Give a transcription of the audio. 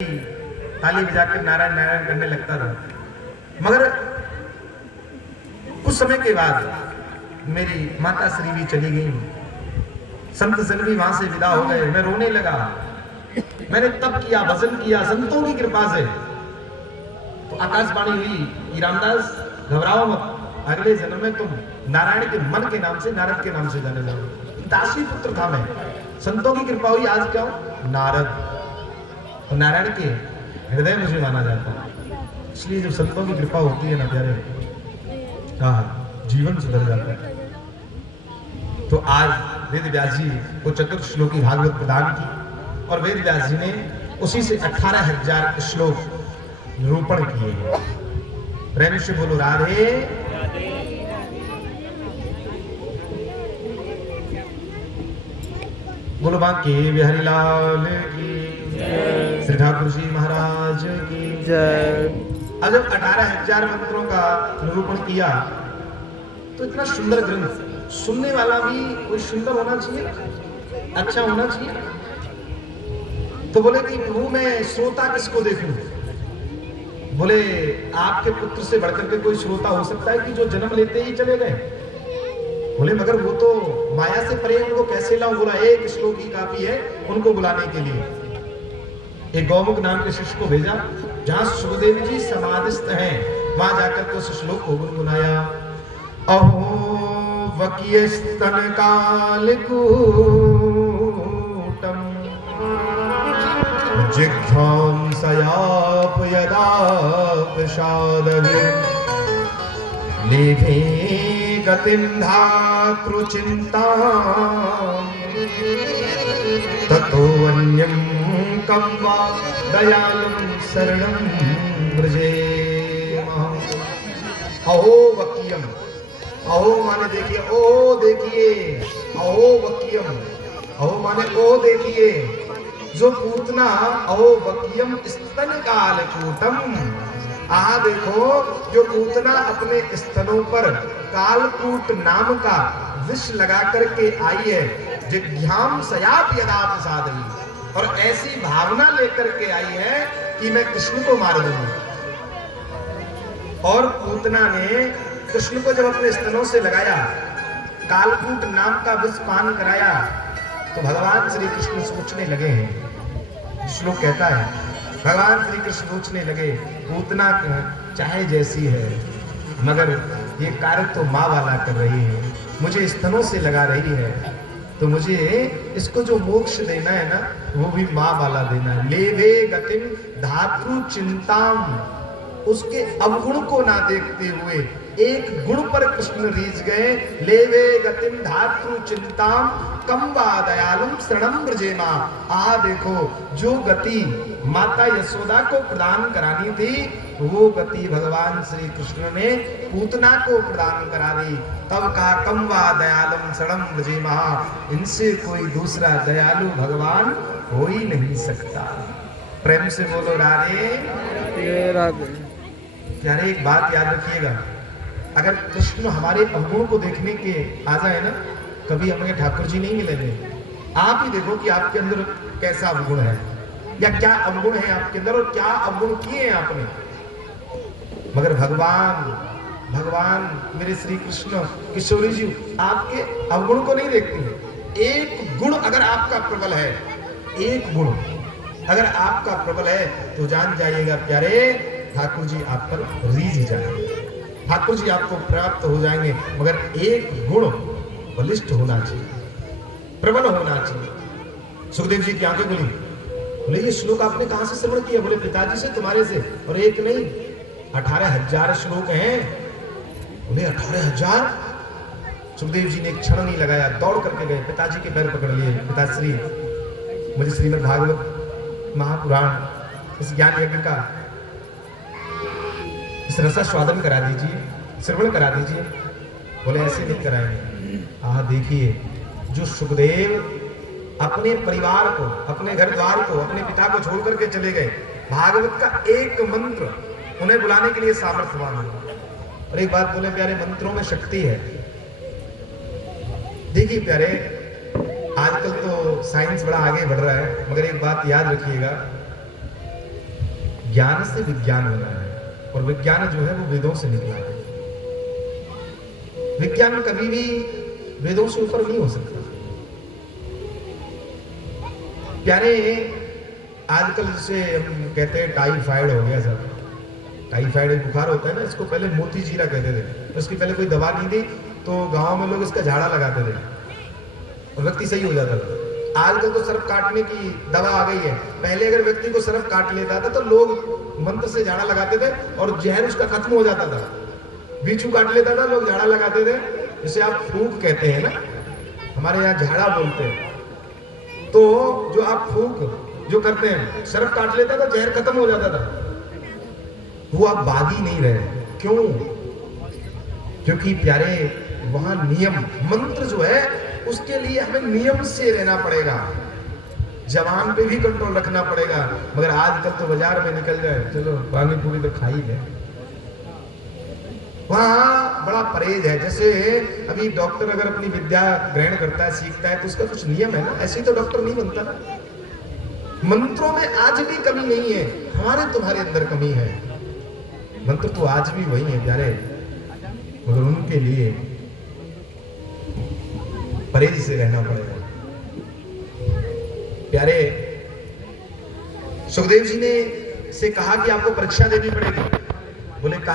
ताली बजाकर नारायण नारायण करने लगता था। मगर कुछ समय के बाद मेरी माता श्री भी चली गई, संत जन भी वहां से विदा हो गए। मैं रोने लगा। मैंने तप किया, भजन किया संतों की कृपा से। तो आकाशवाणी हुई कि रामदास घबराओ मत, अगले जन्म में तुम नारायण के मन के नाम से, नारद के नाम से जाने जाओ। दासी पुत्र था मैं, संतों की कृपा हुई। आज क्या हूं? नारद। तो नारायण के हृदय मुझे माना जाता है। इसलिए जब संतों की कृपा होती है ना प्यारे, जीवन सुधर जाता है। तो आज वेद व्यास जी को चतुर्श्लोकी भागवत प्रदान की और वेद व्यास जी ने उसी से 18,000 श्लोक निरूपण किए हैं। प्रेम से बोलो राधे। बोलो बांके बिहारी लाल की जय, श्री ठाकुर जी महाराज की जय। अब जब 18,000 मंत्रों का निरूपण किया तो इतना सुंदर ग्रंथ, सुनने वाला भी कोई सुंदर होना चाहिए, अच्छा होना चाहिए। तो बोले कि प्रभु मैं श्रोता किसको देखूं? बोले आपके पुत्र से बढ़कर के कोई श्रोता हो सकता है कि जो जन्म लेते ही चले गए? बोले मगर वो तो माया से परे, उनको कैसे लाऊं? बोला एक श्लोक ही काफी है उनको बुलाने के लिए। एक गौमुख नाम के शिष्य को भेजा, जहां सुखदेव जी समाधिस्थ हैं, वहां जाकर के उस श्लोक को गुनगुनाया। अहो वकीय स्तन काल कूटम जिघ्रां सयाप यदा विषादवे लेभे गतिं धातृ चिंतां ततो अन्यं कं वा दयालुं शरणं व्रजेम। अहो वकीयम, अहो माने देखिए, ओ देखिए, अहो वकीयम, अहो माने ओ देखिए, जो पूतना, अहो वकीयम स्तन काल कूटम, देखो जो पूतना अपने स्तनों पर कालकूट नाम का विष लगा करके आई है। जिघ्रां सयाप यदा प्रसादवी, और ऐसी भावना लेकर के आई है कि मैं कृष्ण को मार दूंगा। और पूतना ने कृष्ण को जब अपने स्तनों से लगाया, कालकूट नाम का विष पान कराया, तो भगवान श्री कृष्ण सोचने लगे हैं। श्लोक कहता है भगवान श्री कृष्ण सोचने लगे, पूतना चाहे जैसी है मगर ये कार्य तो माँ वाला कर रही है, मुझे स्तनों से लगा रही है, तो मुझे इसको जो मोक्ष देना है ना वो भी माँ वाला देना है। लेवे गतिम धातु चिंताम, उसके अवगुण को ना देखते हुए एक गुण पर कृष्ण रीझ गए। लेवे गतिम धातु चिंताम कम वा दयालुम शरणं व्रजेमा। देखो जो गति माता यशोदा को प्रदान करानी थी, वो गति भगवान श्री कृष्ण ने पूतना को प्रदान करा दी। तब कहा कम वा दयालुम शरणं व्रजेमा, इनसे कोई दूसरा दयालु भगवान हो ही नहीं सकता। प्रेम से बोलो राधे राधे। यार एक बात याद रखिएगा, अगर कृष्ण हमारे अवगुण को देखने के आ जाए ना, कभी हमें ठाकुर जी नहीं मिलेंगे। आप ही देखो कि आपके अंदर कैसा अवगुण है, या क्या अवगुण है आपके अंदर, और क्या अवगुण किए हैं आपने। मगर भगवान मेरे श्री कृष्ण किशोरी जी आपके अवगुण को नहीं देखते। एक गुण अगर आपका प्रबल है, एक गुण अगर आपका प्रबल है, तो जान जाइएगा प्यारे, ठाकुर जी आप पर रीझ जाएंगे, ठाकुर जी आपको प्राप्त हो जाएंगे। मगर एक गुण बलिष्ठ होना चाहिए, प्रबल होना चाहिए। सुखदेव जी की आंखें खुली, बोले ये श्लोक आपने कहां से श्रवण किया? बोले पिताजी से, तुम्हारे से। और एक नहीं 18,000 श्लोक हैं। बोले 18,000? सुखदेव जी ने एक क्षण नहीं लगाया, दौड़ करके गए, पिताजी के पैर पकड़ लिए। पिताश्री मुझे श्रीमद् भागवत महापुराण, इस ज्ञान यज्ञ का इस रसा स्वादन करा दीजिए, श्रवण करा दीजिए। बोले ऐसे नहीं कराएंगे। देखिए जो सुखदेव अपने परिवार को, अपने घर द्वार को, अपने पिता को छोड़ करके चले गए, भागवत का एक मंत्र उन्हें बुलाने के लिए सामर्थ्यवान हुआ। और एक बात बोले प्यारे, मंत्रों में शक्ति है। देखिए प्यारे, आजकल तो साइंस बड़ा आगे बढ़ रहा है, मगर एक बात याद रखिएगा, ज्ञान से विज्ञान बना है और विज्ञान जो है वो वेदों से निकला है। विज्ञान कभी भी वेदों से ऊपर नहीं हो सकता। प्यारे, आजकल जैसे हम कहते हैं टाइफाइड हो गया सर, टाइफाइड एक बुखार होता है ना, इसको पहले मोती जीरा कहते थे, तो इसकी पहले कोई दवा नहीं थी, तो गांव में लोग इसका झाड़ा लगाते थे और व्यक्ति सही हो जाता था। आजकल तो सर्प काटने की दवा आ गई है। पहले अगर व्यक्ति को सर्प काट लेता था तो लोग मंत्र से झाड़ा लगाते थे और जहर उसका खत्म हो जाता था। बिच्छू काट लेता था, लोग झाड़ा लगाते थे, जिसे आप फूंक कहते हैं ना, हमारे यहाँ झाड़ा बोलते हैं। तो जो आप फूंक जो करते हैं, सर्प काट लेता था, जहर खत्म हो जाता था। वो आप बागी नहीं रहे। क्यों? क्योंकि प्यारे वहां नियम, मंत्र जो है उसके लिए हमें नियम से रहना पड़ेगा, जवान पे भी कंट्रोल रखना पड़ेगा। मगर आजकल तो बाजार में निकल जाए, चलो पानी पूरी तो खा ही ले, वहां बड़ा परहेज है। जैसे अभी डॉक्टर अगर अपनी विद्या ग्रहण करता है, सीखता है, तो उसका कुछ नियम है ना, ऐसे ही तो डॉक्टर नहीं बनता ना। मंत्रों में आज भी कमी नहीं है, हमारे तुम्हारे अंदर कमी है। मंत्र तो आज भी वही है प्यारे, मगर उनके लिए परहेज से रहना पड़ेगा। प्यारे, सुखदेव जी ने से कहा कि आपको परीक्षा देनी पड़ेगी। बोले कहा